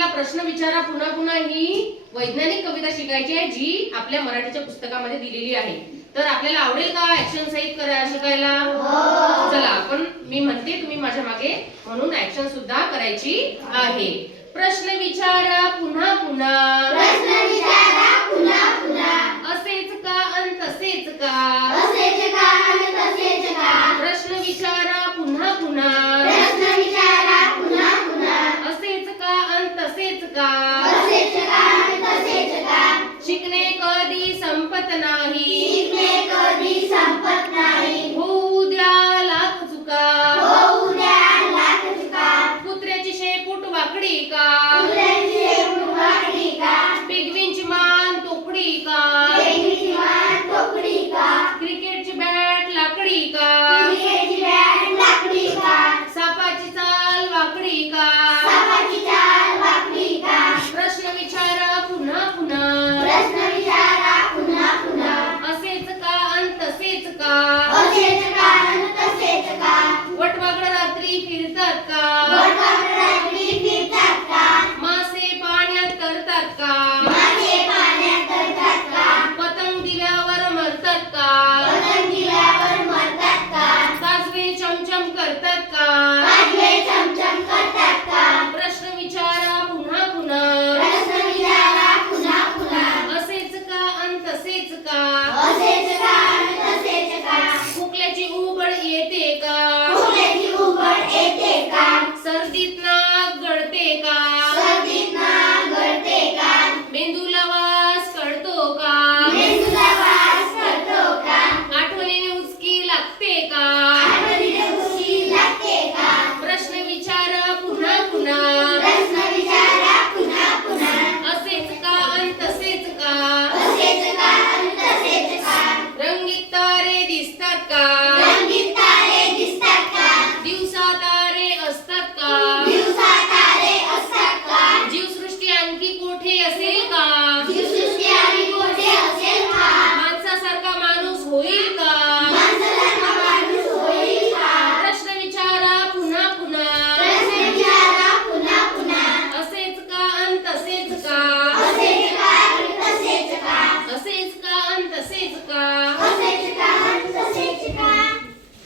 आपल्याला प्रश्न विचारा पुन्हा पुन्हा ही वैज्ञानिक कविता शिकायची आहे जी आपल्या मराठीच्या पुस्तकामध्ये दिलेली आहे. तर आपल्याला आवडेल का ऍक्शन सहित शिकायला? चला आपण मी म्हणते तुम्ही माझ्या मागे म्हणून ऍक्शन सुद्धा करायची आहे. प्रश्न विचारा पुन्हा पुन्हा, प्रश्न विचारा पुन्हा पुन्हा, असेच का अन तसेच का, असेच का आणि तसेच का, प्रश्न विचारा पुन्हा पुन्हा, प्रश्न विचारा पुन्हा पुन्हा, असेच का अन तसेच का, असेच का आणि तसेच का, शिकणे कधी संपत नाही, शिकणे कधी संपत नाही, होऊ द्या लाख चुका, होऊ द्या लाख चुका, कुत्र्याची शेपूट वाकडी का, कुत्र्याची